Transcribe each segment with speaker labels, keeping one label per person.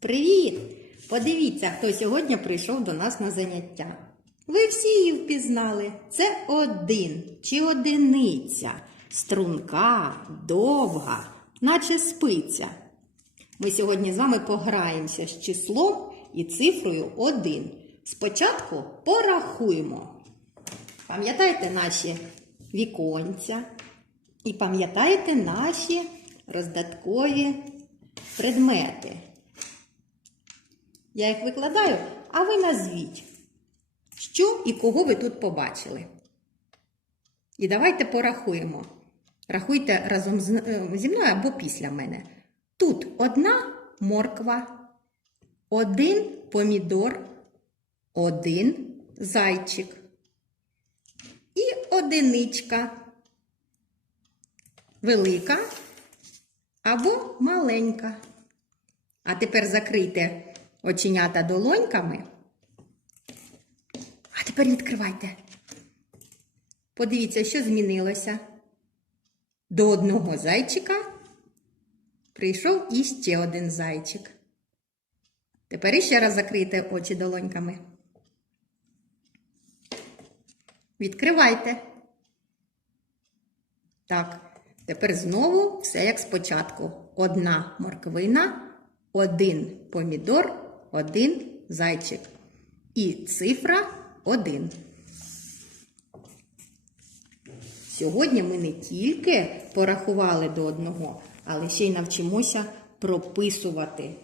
Speaker 1: Привіт! Подивіться, хто сьогодні прийшов до нас на заняття. Ви всі її впізнали. Це один чи одиниця, струнка, довга, наче спиця. Ми сьогодні з вами пограємося з числом і цифрою 1. Спочатку порахуємо. Пам'ятаєте наші віконця і пам'ятаєте наші роздаткові предмети. Я їх викладаю, а ви назвіть, що і кого ви тут побачили. І давайте порахуємо. Рахуйте разом е, зі мною або після мене. Тут одна морква, один помідор, один зайчик і одиничка. Велика або маленька. А тепер закрийте оченята долоньками. А тепер відкривайте. Подивіться, що змінилося. До одного зайчика прийшов іще один зайчик. Тепер іще раз закрийте очі долоньками. Відкривайте. Так, тепер знову все як спочатку. Одна морквина, один помідор, один зайчик. І цифра один. Сьогодні ми не тільки порахували до одного, але ще й навчимося прописувати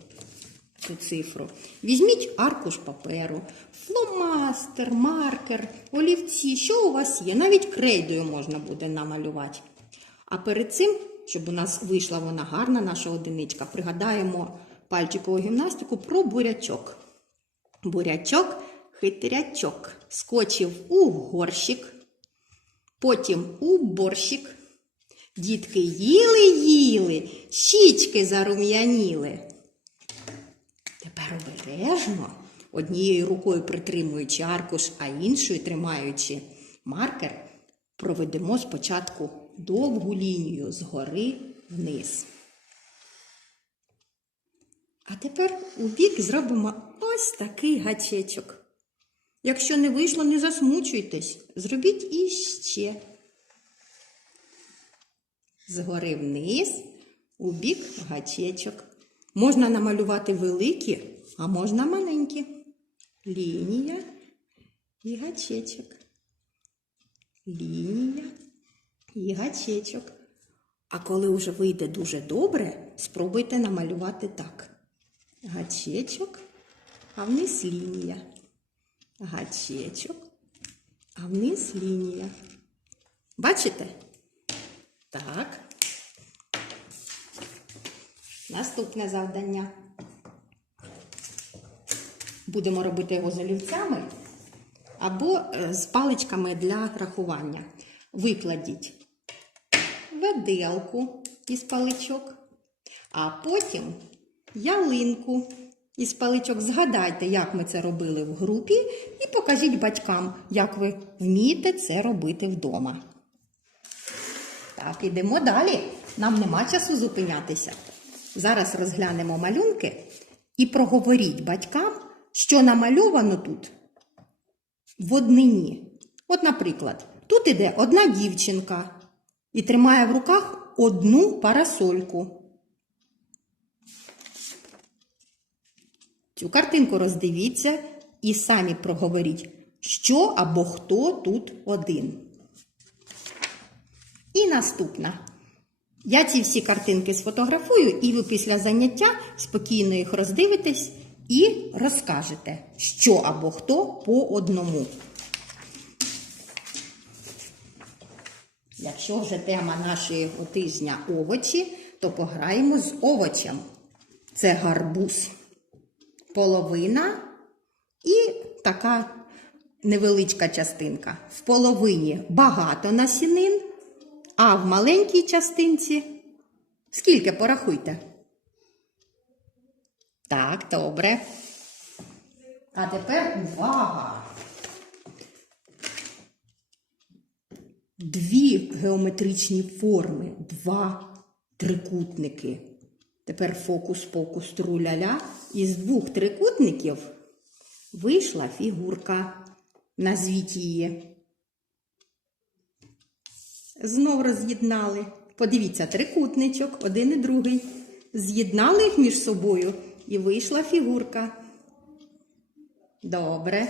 Speaker 1: цю цифру. Візьміть аркуш паперу, фломастер, маркер, олівці, що у вас є. Навіть крейдою можна буде намалювати. А перед цим, щоб у нас вийшла вона гарна, наша одиничка, пригадаємо пальчикову гімнастику про бурячок. Бурячок, хитрячок, скочив у горщик, потім у борщик. Дітки їли-їли, щічки зарум'яніли. Тепер обережно, однією рукою притримуючи аркуш, а іншою тримаючи маркер, проведемо спочатку довгу лінію згори вниз. А тепер у бік зробимо ось такий гачечок. Якщо не вийшло, не засмучуйтесь, зробіть іще. Згори вниз, у бік гачечок. Можна намалювати великі, а можна маленькі. Лінія і гачечок. Лінія і гачечок. А коли вже вийде дуже добре, спробуйте намалювати так. Гачечок, а вниз лінія. Гачечок, а вниз лінія. Бачите? Так. Наступне завдання. Будемо робити його з або е, з паличками для рахування. Викладіть веделку із паличок, а потім ялинку із паличок. Згадайте, як ми це робили в групі, і покажіть батькам, як ви вмієте це робити вдома. Так, ідемо далі. Нам нема часу зупинятися. Зараз розглянемо малюнки і проговоріть батькам, що намальовано тут в однині. От, наприклад, тут іде одна дівчинка і тримає в руках одну парасольку. Цю картинку роздивіться і самі проговоріть, що або хто тут один. І наступна. Я ці всі картинки сфотографую, і ви після заняття спокійно їх роздивитесь і розкажете, що або хто по одному. Якщо вже тема нашої тижня овочі, то пограємо з овочем. Це гарбуз, половина і така невеличка частинка. В половині багато насінин, а в маленькій частинці скільки порахуйте? Так, добре. А тепер увага. Дві геометричні форми, два трикутники. Тепер фокус-покус труляля. Із двох трикутників вийшла фігурка. Назвіть її. Знов роз'єднали. Подивіться, трикутничок, один і другий. З'єднали їх між собою і вийшла фігурка. Добре.